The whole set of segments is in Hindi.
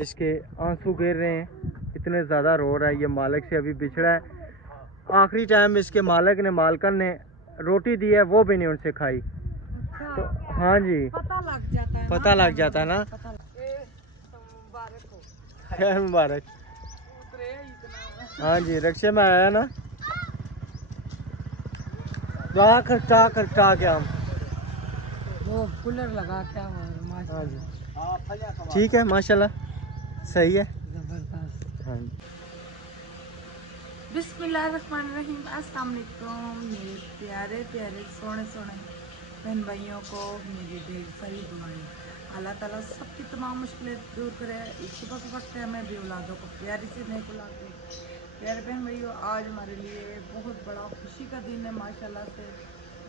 इसके आंसू गिर रहे हैं, इतने ज़्यादा रो रहा है। ये मालिक से अभी बिछड़ा है। आखिरी टाइम इसके मालिक ने, मालकन ने रोटी दी है, वो भी नहीं उनसे खाई। तो हाँ जी, पता लग जाता है, पता लग जाता है ना। खैर मुबारक। हाँ जी, रक्शे में आया ना, खर्चा के हम वो कूलर लगा क्या। हाँ जी, ठीक है, माशाल्लाह सही है, जबरदस्त। हाँ जी। बिस्मिल्लाहिर्रहमानिर्रहीम, अस्सलाम वालेकुम मेरे प्यारे प्यारे सोने सोने बहन भाइयों को मेरी ढेर सारी दुआएं। अल्लाह ताला सबकी तमाम मुश्किलें दूर करे। इस सुबह के वक्त है, मैं भी औलादों को प्यारी से नेक औलाद दे। प्यारे बहन भाइयों, आज हमारे लिए बहुत बड़ा खुशी का दिन है माशाल्लाह से,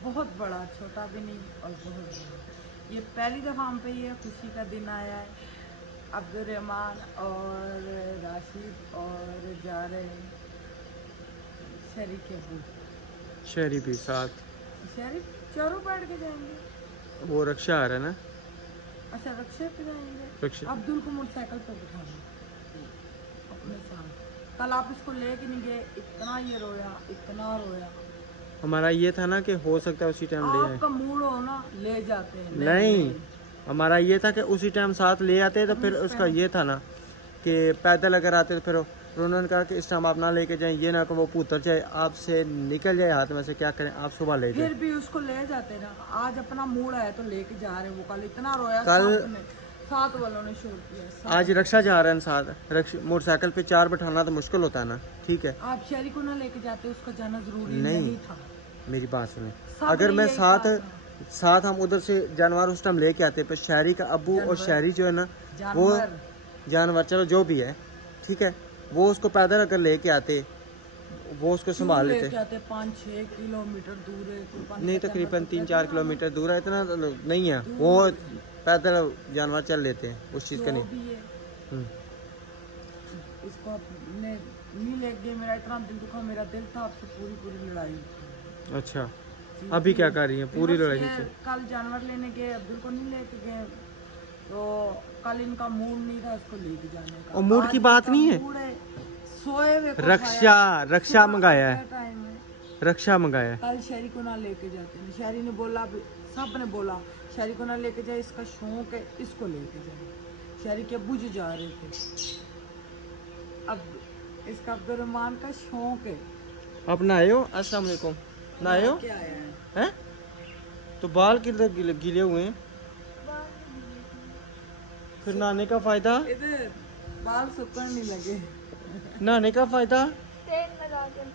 बहुत बड़ा, छोटा भी नहीं और बहुत बड़ा। ये पहली दफ़ा हम पे ये खुशी का दिन आया है। अब्दुर्रहमान और राशिद और जा रहे हैं शहरी के अबू, शहरी भी साथ, शहरी चारों बैठ के जाएंगे। वो रक्षा आ रहा है ना, अच्छा, रक्षे पे जाएंगे। रक्षा। अब्दुल को मोटरसाइकिल पे बिठाना अपने साथ। कल आप इसको लेके नहीं गए, इतना ये रोया, इतना रोया। हमारा ये था ना कि हो सकता है उसी टाइम ले आए। आपका मूड हो ना, ले जाते हैं। नहीं, हमारा ये था कि उसी टाइम साथ ले आते, तो फिर उसका ये था ना कि पैदल अगर आते तो फिर उन्होंने कहा कि इस टाइम आप ना लेके जाएं, ये ना कि वो पुत्र जाए, आपसे निकल जाए हाथ में से, क्या करें, आप सुबह ले जाए। फिर भी उसको ले जाते ना। आज अपना मूड आया तो लेके जा रहे। वो कल इतना रोया, कल साथ वालों ने शोर किया। आज रक्षा जा रहे हैं साथ, मोटरसाइकिल पे 4 बैठाना तो मुश्किल होता है ना, ठीक है। आप शहरी को ना लेके जाते, उसका जाना जरूरी नहीं था। मेरी बात सुने, अगर मैं साथ हम उधर से जानवर उस टाइम लेके आते, पर शहरी का अबू और शहरी जो है ना, वो जानवर चलो जो भी है ठीक है, वो उसको पैदल अगर लेके आते, वो उसको संभाल लेते। 5-6 किलोमीटर दूर है, नहीं तकरीबन 3-4 किलोमीटर दूर है, इतना नहीं है, वो पैदल जानवर चल लेते हैं, उस चीज़ का नहीं। इसको नहीं ले गए। मेरा इतना दिल दुखा, मेरा दिल था आपसे पूरी लड़ाई। अच्छा, अभी क्या कर रही है पूरी लड़ाई से? कल जानवर लेने गए, अब्दुल को नहीं लेके गए, तो कल इनका मूड नहीं था इसको लेके जाने का। और मूड की बात नहीं है, सोए हुए रक्षा मंगाया है, रक्षा मंगाया है। कल शहरी को ना लेके जाते हैं। शहरी ने बोला, सब ने बोला शहरी को ना लेके जाए, इसका शौक है, इसको लेके जाए। शहरी के अब्बू जी जा रहे थे। अब इसका अब्दुर्रहमान का शौक है। आप नहाए हो? अस्सलाम वालेकुम। नहाए हो? क्या आया है? तो बाल गीले हुए हैं, फिर नहाने का फायदा? इधर बाल सूखने नहीं लगे। नहाने का फायदा? तेल लगा के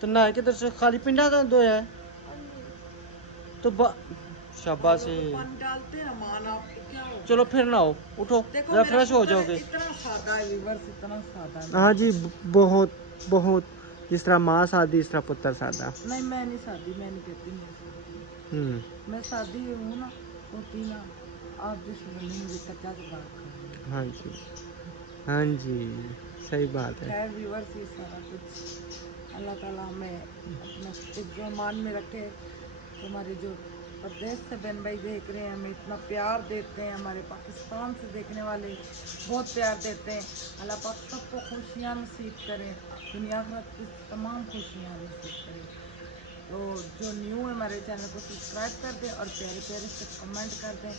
तो नहा के तो खाली पिंडा तो धोया है, तो शाबाश से डालते हैं मान, आपको क्या हो? चलो फिर नहाओ, उठो जरा फ्रेश हो जाओगे। इतना सादा है व्यूअर्स, इतना सादा है। हाँ जी, बहुत बहुत, जिस तरह माँ सादी इस तरह पुत्र सादा। नहीं मैं नहीं शादी, मैं नहीं कहती मैं शादी हूँ ना, होती ना आप जिस बंदे मुझे कच्चा से बात कर। हाँ जी, हाँ जी, सही बात है। खैर व्यूअर्स, ये सारा कुछ अल्लाह ताला हमें अपना इज़्ज़त में रखे। हमारे जो प्रदेश से बहन भाई देख रहे हैं, हमें इतना प्यार देते हैं, हमारे पाकिस्तान से देखने वाले बहुत प्यार देते हैं। अल्लाह पाक सबको खुशियाँ नसीब करें, दुनिया भर की तमाम खुशियाँ नसीब करें। तो जो न्यू है हमारे चैनल को सब्सक्राइब कर दें और प्यारे प्यारे से कमेंट कर दें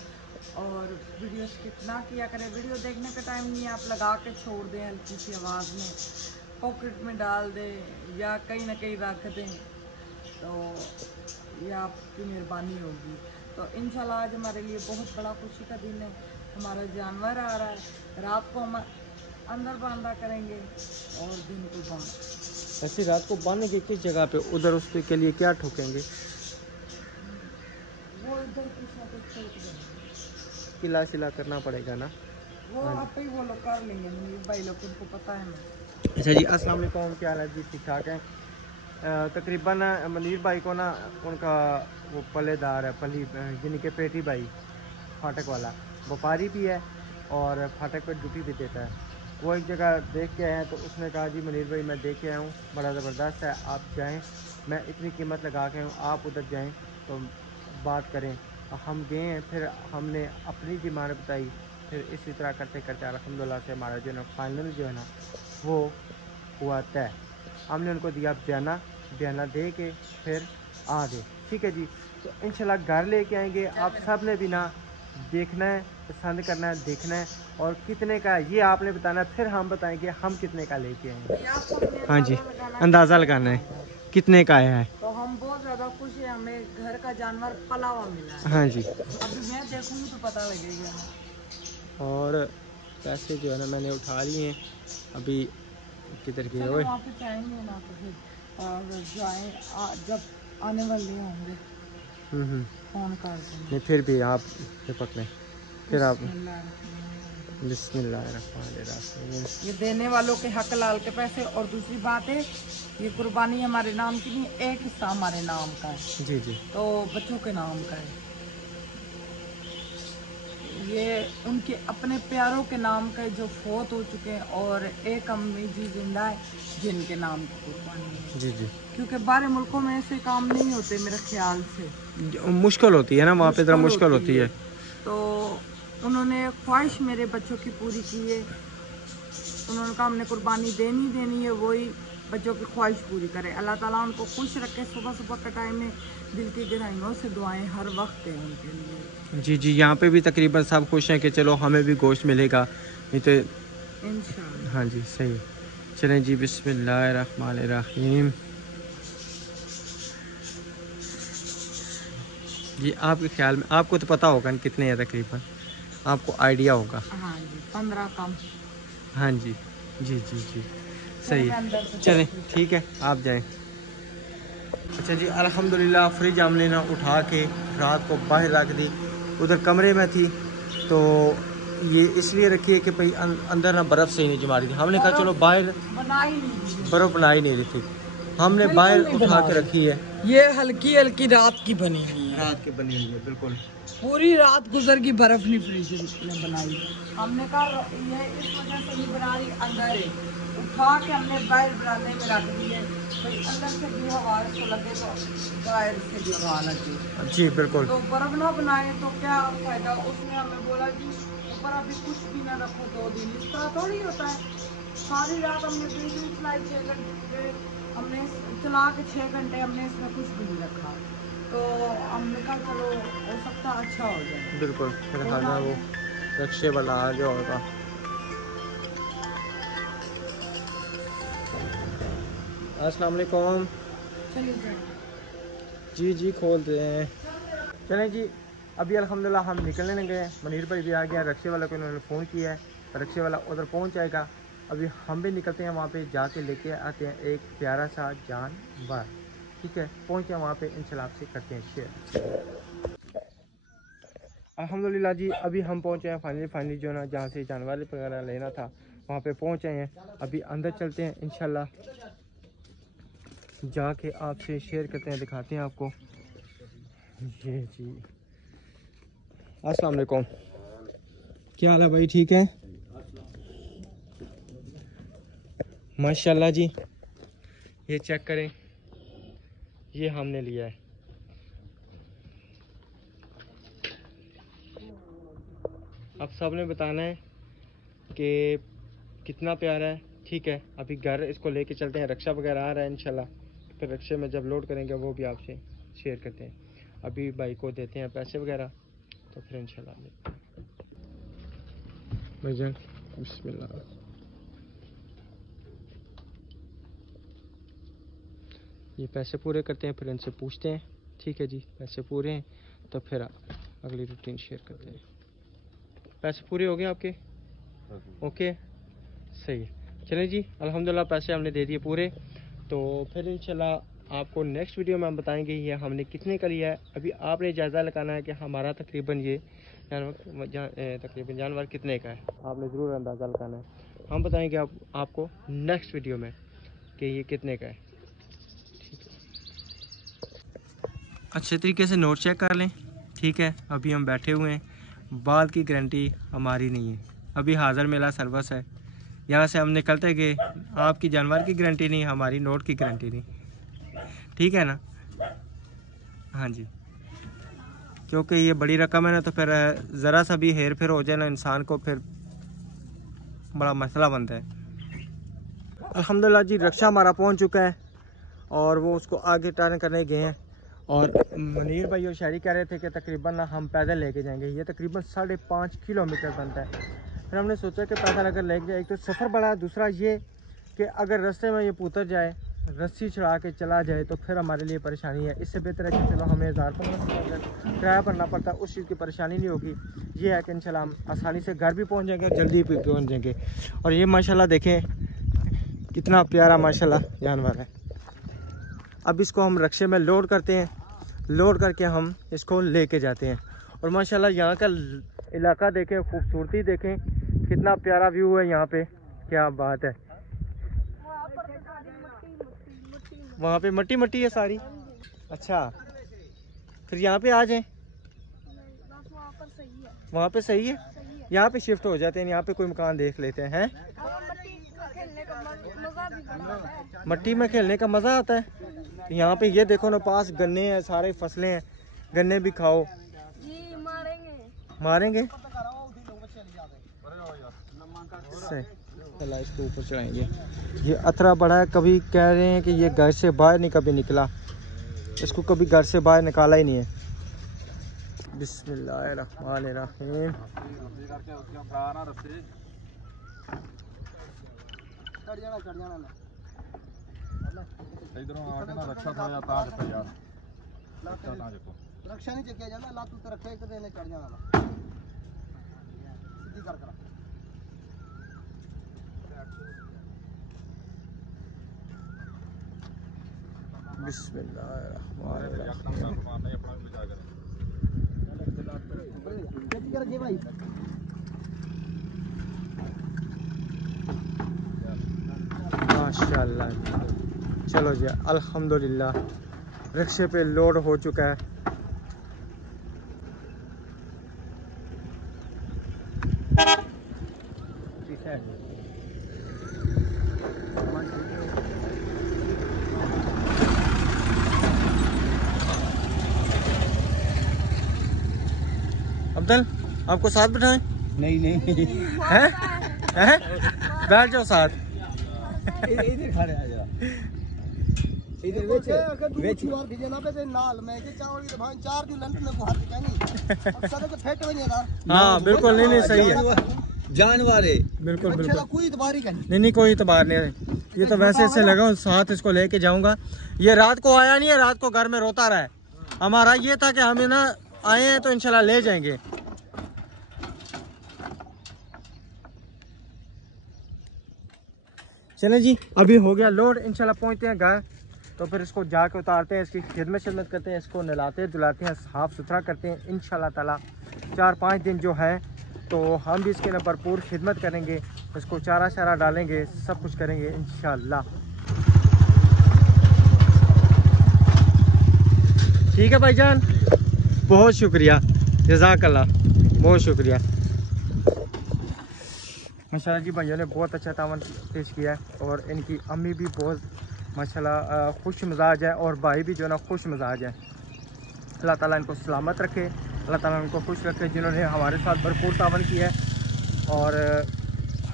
और वीडियो स्किप ना किया करें। वीडियो देखने का टाइम नहीं है, आप लगा के छोड़ दें हल्की सी आवाज़ में, पॉकेट में डाल दें या कहीं ना कहीं रख दें, तो ये आपकी मेहरबानी होगी। तो इंशाल्लाह आज हमारे लिए बहुत बड़ा खुशी का दिन है। हमारा जानवर आ रहा है, रात को हम अंदर बांधा करेंगे और दिन को बांध। ऐसी रात को बांधने की किस जगह पे, उधर उसके लिए क्या ठोकेंगे? वो इधर कुछ किला सिला करना पड़ेगा ना, वो आप ही वो लोग कर लेंगे, भाई लोग उनको पता है ना। अच्छा जी, अस्सलाम वालेकुम, क्या हाल है जी? ठीक ठाक है। तकरीबन मनीर भाई को ना, उनका वो पल्लेदार है, यानी कि पेटी भाई फाटक वाला, व्यापारी भी है और फाटक पे ड्यूटी भी देता है। वो एक जगह देख के आए हैं, तो उसने कहा जी मनीर भाई मैं देख के आया हूँ, बड़ा ज़बरदस्त है, आप जाएं, मैं इतनी कीमत लगा के हूँ, आप उधर जाएं तो बात करें। हम गए हैं, फिर हमने अपनी डिमांड बताई, फिर इसी तरह करते करते अल्हम्दुलिल्लाह से हमारा जो है ना फाइनल जो है ना वो हुआ तय। हमने उनको दिया बयाना दे के फिर आ गए। ठीक है जी। तो इंशाल्लाह घर लेके आएंगे। आप सब ने भी ना देखना है, पसंद करना है, देखना है और कितने का है ये आपने बताना है, फिर हम बताएंगे हम कितने का लेके आएंगे। हाँ जी, अंदाज़ा लगाना है कितने का आया है। तो हम बहुत ज़्यादा खुश हैं, हमें घर का जानवर पला हुआ मिला है। हाँ जी। अभी मैं देखूंगी तो पता लगेगा। और पैसे जो है ना मैंने उठा लिए हैं। अभी किधर गए? ओए वापस आएंगे ना तो फिर और जाए जब आने वाले होंगे फोन कर देंगे। नहीं फिर भी आप फिर पकड़ें, फिर आप बिस्मिल्लाहिर्रहमानिर्रहीम। बिस्मिल्लाहिर्रहमानिर्रहीम। ये देने वालों के हक लाल के पैसे। और दूसरी बात है, ये कुर्बानी हमारे नाम की नहीं, एक हिस्सा हमारे नाम का है। जी जी। तो बच्चों के नाम का है। ये उनके अपने प्यारों के नाम का है जो फोत हो चुके हैं, और एक अम्मी जी जिंदा है जिनके नाम की कुर्बानी है। जी जी। क्योंकि बाहर मुल्कों में ऐसे काम नहीं होते मेरे ख्याल से, मुश्किल होती है ना वहाँ पे, ज़रा मुश्किल होती है। तो उन्होंने ख्वाहिश मेरे बच्चों की पूरी की है। उन्होंने कहा हमने कुर्बानी देनी है, वही बच्चों की ख्वाहिश पूरी करे। अल्लाह ताला उनको खुश रखे। सुबह सुबह के टाइम में दिल की गहराइयों से दुआएं हर वक्त हैं उनके लिए। जी जी। यहाँ पे भी तकरीबन सब खुश हैं कि चलो हमें भी गोश्त मिलेगा, नहीं तो इंशाअल्लाह। हाँ जी सही है। चलें जी, बिस्मिल्लाहिर्रहमानिर्रहीम। जी आपके ख्याल में, आपको तो पता होगा कितने हैं तकरीबन, आपको आइडिया होगा। हाँ जी 15 कम। हाँ जी जी जी जी सही है। चलें ठीक है, आप जाएं। अच्छा जी, अल्हम्दुलिल्लाह फ्रिज हमने ना उठा के रात को बाहर रख दी, उधर कमरे में थी। तो ये इसलिए रखी है कि भाई अंदर ना बर्फ़ से ही नहीं जमा रही थी। हमने कहा चलो बाहर बर्फ़ बना ही नहीं रही थी, हमने बाहर उठा के रखी है। ये हल्की हल्की रात की बनी हुई है, रात के बनी हुई है बिल्कुल। पूरी रात गुजर की बर्फ नहीं फ्रिज ने बनाई। हमने कहा ये इस वजह से नहीं बना रही, अंदर है, उठा के हमने बाहर बरामदे में रख दी है, भाई अंदर से भी हवा इसको लगे तो बाहर से भी हवा लगे। जी बिल्कुल। तो बर्फ ना बनाए तो क्या फायदा। उसने हमें बोला कि ऊपर अभी कुछ भी ना रखो 2 दिन, इस तरह थोड़ी होता है। सारी रात हमने फ्रिज नहीं चलाई, 6 घंटे हमने चला के 6 घंटे हमने इसमें कुछ भी नहीं रखा। तो हमने कहा चलो हो सकता अच्छा हो जाए। बिल्कुल मेरे ख्याल में वो रक्शे वाला आ गया होगा। अस्सलाम वालेकुम। चलिए जी जी खोलते हैं। चलें जी, अभी अल्हम्दुलिल्लाह हम निकलने लगे हैं। मनीर भाई भी आ गया, रक्शे वाला को इन्होंने फ़ोन किया है, रक्शे वाला उधर पहुंच जाएगा। अभी हम भी निकलते हैं, वहाँ पे जाके लेके आते हैं एक प्यारा सा जानवर। ठीक है, पहुँचे वहाँ पे इंशाल्लाह आपसे करते हैं शेयर। अल्हम्दुलिल्लाह जी, अभी हम पहुँचे हैं फाइनली जो है ना जहाँ से जानवर वगैरह लेना था वहाँ पे पहुँचे हैं। अभी अंदर चलते हैं इंशाल्लाह, जाके आपसे शेयर करते हैं, दिखाते हैं आपको। ये जी अस्सलाम वालेकुम, क्या हाल है भाई, ठीक है? माशाल्लाह जी, ये चेक करें, ये हमने लिया है। अब सब ने बताना है कि कितना प्यारा है। ठीक है, अभी घर इसको लेके चलते हैं, रक्षा वगैरह आ रहा है इंशाल्लाह, फिर रक्षे में जब लोड करेंगे वो भी आपसे शेयर करते हैं। अभी भाई को देते हैं पैसे वगैरह, तो फिर इंशाल्लाह भाईजान बिस्मिल्लाह। ये पैसे पूरे करते हैं, फिर इनसे पूछते हैं। ठीक है जी, पैसे पूरे हैं तो फिर अगली रूटीन शेयर करते हैं। पैसे पूरे हो गए आपके? ओके सही है। चलें जी, अल्हम्दुलिल्लाह पैसे हमने दे दिए पूरे। तो फिर इंशाल्लाह आपको नेक्स्ट वीडियो में हम बताएंगे ये हमने कितने का लिया है। अभी आपने जायज़ा लगाना है कि हमारा तकरीबन ये तकरीबन जानवर कितने का है, आपने ज़रूर अंदाज़ा लगाना है। हम बताएंगे आपको नेक्स्ट वीडियो में कि ये कितने का है। अच्छे तरीके से नोट चेक कर लें। ठीक है, अभी हम बैठे हुए हैं, बाल की गारंटी हमारी नहीं है, अभी हाज़िर मेला सर्विस है। यहाँ से हम निकलते गए, आपकी जानवर की गारंटी नहीं, हमारी नोट की गारंटी नहीं। ठीक है ना? हाँ जी। क्योंकि ये बड़ी रकम है ना, तो फिर ज़रा सा भी हेर फेर हो जाए ना इंसान को फिर बड़ा मसला बनता है। अल्हम्दुलिल्लाह जी रक्षा हमारा पहुंच चुका है और वो उसको आगे टर्न करने गए हैं। और मुनीर भाई और शायरी कह रहे थे कि तकरीबन ना हम पैदल लेके जाएंगे। ये तकरीबन 5.5 किलोमीटर बनता है। फिर हमने सोचा कि पैदल अगर लेके जाए, एक तो सफ़र बड़ा है, दूसरा ये कि अगर रास्ते में ये पुतर जाए, रस्सी चढ़ा के चला जाए तो फिर हमारे लिए परेशानी है। इससे बेहतर है कि चलो हमें 1000-1500 किराया भरना पड़ता है, उस चीज़ की परेशानी नहीं होगी। ये है कि इंशाल्लाह हम आसानी से घर भी पहुंच जाएंगे और जल्दी भी पहुंच जाएंगे। और ये माशाल्लाह देखें कितना प्यारा माशाल्लाह जानवर है। अब इसको हम रक्शे में लोड करते हैं, लोड करके हम इसको लेके जाते हैं। और माशाल्लाह यहाँ का इलाका देखें, खूबसूरती देखें, कितना प्यारा व्यू है यहाँ पे, क्या बात है। वहाँ पे मट्टी मट्टी है सारी। अच्छा, फिर यहाँ पे आ जाएं। वहाँ पे सही है, यहाँ पे शिफ्ट हो जाते हैं, यहाँ पे कोई मकान देख लेते हैं। मट्टी में खेलने का मज़ा आता है। यहाँ पे ये देखो ना, पास गन्ने हैं, सारे फसलें हैं, गन्ने भी खाओ। मारेंगे चला इसको ऊपर चढ़ाएंगे। ये अतरा बड़ा है, कभी कह रहे हैं कि ये घर से बाहर नहीं कभी निकला, इसको कभी घर से बाहर निकाला ही नहीं है। बिस्मिल्लाहिर्रहमानिर्रहीम। रक्षा नहीं किया जाना, लातू तो रखे एक देने चढ़ जाना सीधी कर करा। माशाल्लाह, चलो जी अल्हम्दुलिल्लाह रिक्शे पे लोड हो चुका है। अब्दुल आपको साथ बिठाएं? नहीं नहीं हैं हैं बैठ जाओ साथ। इधर खड़े आ जा, इधर वेच वेच बार खिजना पे नाल मैं के चावल की भाई 4 दिन लंदन में को हाथ कहनी अब सारे के फेट बने यार। हाँ बिल्कुल, नहीं नहीं सही है, जानवर है बिल्कुल बिल्कुल। कोई इतबारी का नहीं कोई इतबार नहीं है। ये तो वैसे इससे लगा साथ इसको लेके जाऊंगा। ये रात को आया नहीं है, रात को घर में रोता रहा है। हमारा ये था कि हम ना आए हैं तो इंशाल्लाह ले जाएंगे। चले जी अभी हो गया लोड, इंशाल्लाह पहुंचते हैं घर तो फिर इसको जाके उतारते हैं, इसकी खिदमत करते हैं, इसको नहलाते धुलाते हैं, साफ़ सुथरा करते हैं। इंशाल्लाह ताला 4-5 दिन जो है तो हम भी इसके ना भरपूर खिदमत करेंगे, इसको चारा शारा डालेंगे, सब कुछ करेंगे इंशाल्लाह। ठीक है भाईजान, बहुत शुक्रिया, जज़ाकल्लाह, बहुत शुक्रिया। माशाल्लाह जी भाइयों ने बहुत अच्छा तावन पेश किया है और इनकी अम्मी भी बहुत माशाल्लाह खुश मिजाज है और भाई भी जो है ना खुश मिजाज है। अल्लाह ताला इनको सलामत रखे, अल्लाह ताला इनको खुश रखे, जिन्होंने हमारे साथ भरपूर तावन किया है और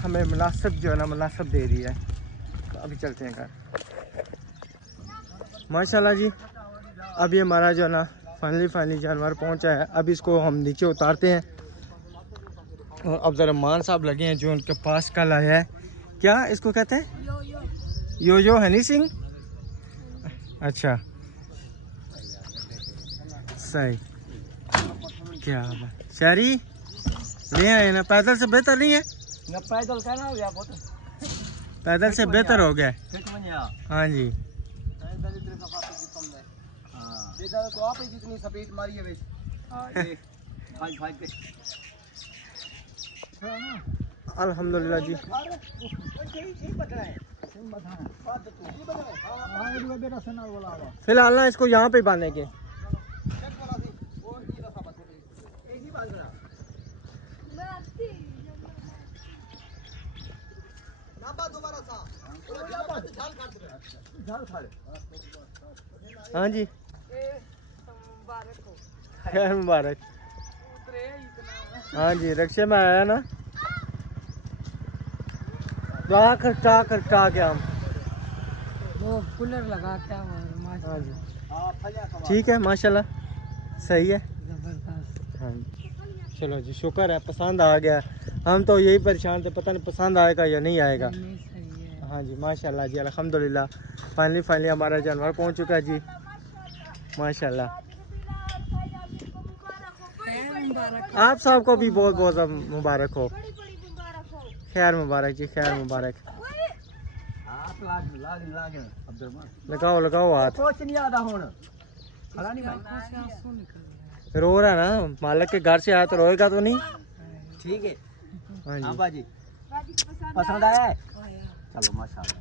हमें मुनासिब जो है ना मुनासिब दे दिया है। तो अभी चलते हैं घर। माशाल्लाह जी अभी हमारा जो है ना फाइनली जानवर पहुंचा है। अब इसको हम नीचे उतारते हैं और अब ज़रा मान साहब लगे हैं जो उनके पास कल आया है। क्या इसको कहते हैं? यो हनी सिंह। अच्छा सही, क्या बात। शहरी ले आए ना, पैदल से बेहतर नहीं है? ना पैदल कहना हो गया, बहुत पैदल से बेहतर हो गया। हाँ जी, पैदल इधर का बात की कम है। हां इधर तो आप ही जितनी सफेद मारी है वैसे। हां ये भाई के अल्हम्दुलिल्लाह जी। फिलहाल ना इसको यहाँ पे बांधेंगे। हाँ जी खैर मुबारक। हाँ जी, रक्शे में आया ना, दुआ खर्चा के हम। वो कूलर लगा क्या हुआ? हाँ जी, ठीक है माशाल्लाह, सही है। जबरदस्त। हाँ जी, चलो जी, शुक्र है पसंद आ गया। हम तो यही परेशान थे, पता नहीं पसंद आएगा या नहीं आएगा। नहीं, सही है। हाँ जी, माशाल्लाह जी, अल्हम्दुलिल्लाह। फाइनली हमारा जानवर पहुंच चुका है जी, माशाल्लाह। आप सबको भी बहुत बहुत मुबारक हो। खैर मुबारक जी, खैर मुबारक। लगाओ लगाओ हाथ। रो रहा है ना, मालिक के घर से आया तो रोएगा तो नहीं। ठीक है। हाँ जी, बाजी पसंद आया है? चलो माशाल्लाह।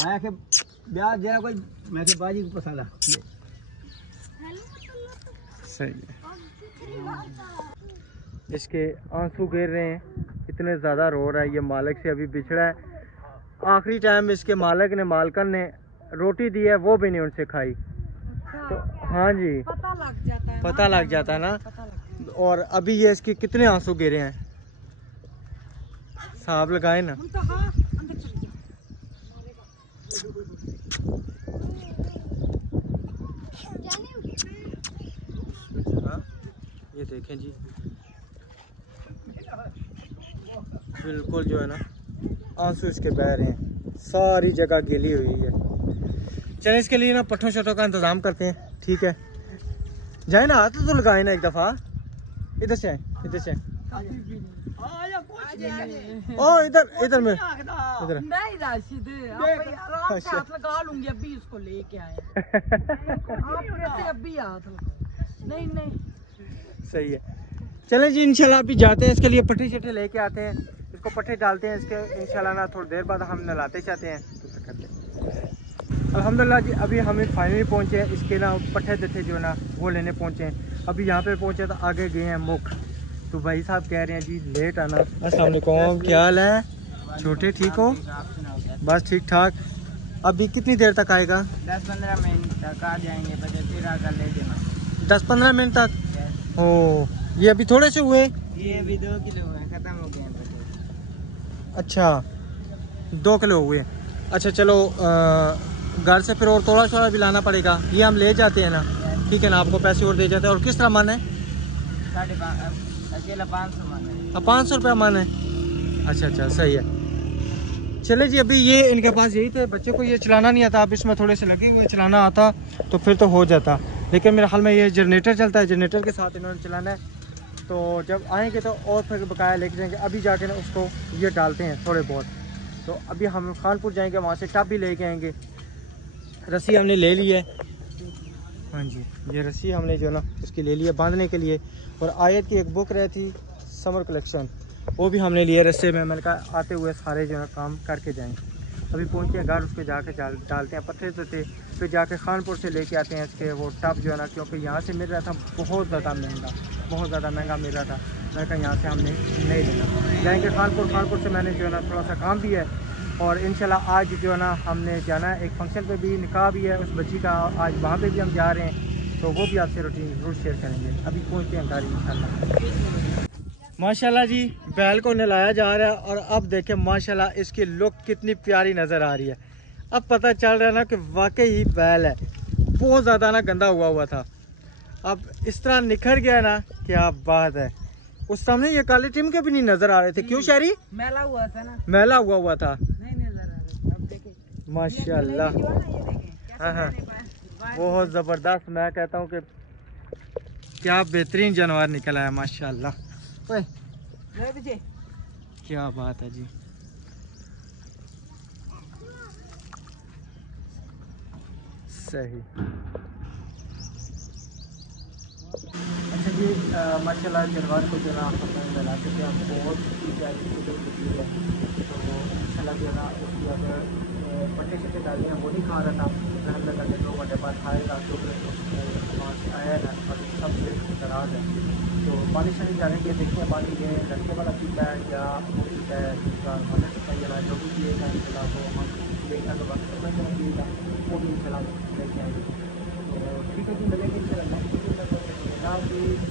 मैं के ब्याह जरा कोई मैं के बाजी को पसंद आ। सही है। इसके आंसू गिर रहे हैं, इतने ज़्यादा रो रहा है। ये मालिक से अभी बिछड़ा है। आखिरी टाइम इसके मालिक ने, मालकन ने रोटी दी है, वो भी नहीं उनसे खाई। तो हाँ जी, पता लग जाता है, पता लग जाता है ना। पता लग और अभी ये इसके कितने आंसू गिरे हैं, हिसाब लगाए ना। तो हाँ, अंदर चल जा। हाँ, ये देखें जी, बिल्कुल जो है ना आंसू इसके बह रहे हैं, सारी जगह गीली हुई है। चलें, इसके लिए ना पट्ठों शट्ठों का इंतजाम करते हैं। ठीक है, जाए ना, हाथ तो लगाए ना एक दफा। इधर से इधर से ओ इधर इधर में इधर। नहीं राशिद, आराम से हाथ लगा लूंगी, अभी इसको लेके आए। आप कैसे अभी हाथ लगाओ? नहीं नहीं, सही है। चलें जी, इंशाल्लाह अभी जाते हैं, इसके लिए पट्टे शट्टे लेके आते हैं, इसको पट्टे डालते हैं इसके। इंशाल्लाह ना थोड़ी देर बाद हम नहलाते चाहते हैं तो करते हैं। अल्हम्दुलिल्लाह जी, अभी हमें फाइनली पहुंचे हैं। इसके ना पट्टे थे जो ना वो लेने पहुंचे हैं। अभी यहाँ पे पहुंचे तो आगे गए हैं मुख। तो भाई साहब कह रहे हैं जी लेट आना। अस्सलाम वालेकुम, क्या हाल है छोटे, ठीक हो? बस ठीक ठाक। अभी कितनी देर तक आएगा? 10-15 मिनट तक आ जाएंगे, फिर आकर ले देना। 10-15 मिनट तक? ओ, ये अभी थोड़े से हुए? ये अभी 2 किलो हुए, खत्म हो गए हैं। अच्छा, 2 किलो हुए। अच्छा चलो, घर से फिर और तोड़ा शोड़ा भी लाना पड़ेगा। ये हम ले जाते हैं ना, ठीक है ना, आपको पैसे और दे जाते हैं। और किस तरह मन है? 550 मन है। 500 रुपया मन है? अच्छा अच्छा, सही है। चले जी, अभी ये इनके पास यही थे, बच्चे को ये चलाना नहीं आता। अब इसमें थोड़े से लगे हुए, चलाना आता तो फिर तो हो जाता। लेकिन मेरे ख्याल में ये जनरेटर चलता है, जनरेटर के साथ इन्होंने चलाना है। तो जब आएंगे तो और फिर बकाया लेके जाएंगे। अभी जाके ना उसको ये डालते हैं थोड़े बहुत। तो अभी हम खानपुर जाएंगे, वहाँ से टब भी लेके आएंगे। रस्सी हमने ले ली है। हाँ जी, ये रस्सी हमने जो ना उसकी ले ली है बांधने के लिए। और आयत की एक बुक रहती समर कलेक्शन, वो भी हमने लिए रस्से में। मैंने कहा आते हुए सारे जो है काम करके जाएंगे। अभी पहुँचे हैं घर, उसके जाके डालते हैं पत्थर से, फिर जाके खानपुर से लेके आते हैं इसके वो टब जो है ना, क्योंकि यहाँ से मिल रहा था बहुत ज़्यादा महंगा, बहुत ज़्यादा महंगा मिल रहा था। मैंने कहा यहाँ से हमने नहीं लेना, जाएंगे खानपुर। खानपुर से मैंने जो है ना थोड़ा सा काम भी है। और इंशाल्लाह आज जो है ना हमने जाना है एक फंक्शन पे भी, निकाह भी है उस बच्ची का, आज वहाँ पे भी हम जा रहे हैं। तो वो भी आपसे रूटीन ज़रूर शेयर करेंगे। अभी पहुँचते हैं घर इंशाल्लाह। माशाल्लाह जी, बैल को नहलाया जा रहा है। और अब देखें माशाल्लाह इसकी लुक कितनी प्यारी नज़र आ रही है। अब पता चल रहा है ना कि वाकई ही बैल है, बहुत ज़्यादा ना गंदा हुआ था, अब इस तरह निखर गया ना, क्या बात है। उस सामने ये काले टिम के भी नहीं नज़र आ रहे थे, क्यों शायरी? मैला हुआ था ना, मैला हुआ था। नहीं नजर आ रहा। अब देखें माशाल्लाह, हाँ हाँ, बहुत ज़बरदस्त। मैं कहता हूँ कि क्या बेहतरीन जानवर निकला है माशाल्लाह। ओए, क्या बात है जी। सही। अच्छा जी, माशाल्लाह जानवर को जो ना हमने मिला के हम बहुत प्यारी है। तो इंशाल्लाह जो ना उसकी अब पट्टे शट्टे डाली हैं, वो नहीं खा रहा था। हमने करके 2 घंटे बाद खाएगा तो आया ना, सबसे नाराज है। तो पानी शानी डालेंगे, देखते हैं पानी ये लड़के वाला पीता है या वो पीता है, दूसरा खाने से पिएगा, जो भी पिएगा इंशाल्लाह वो हम देखना तो वक्त में पिएगा, वो भी इंशाल्लाह लेके आएंगे। तो ठीक है जी, मिलेंगे इंशाल्लाह। हाफिज़।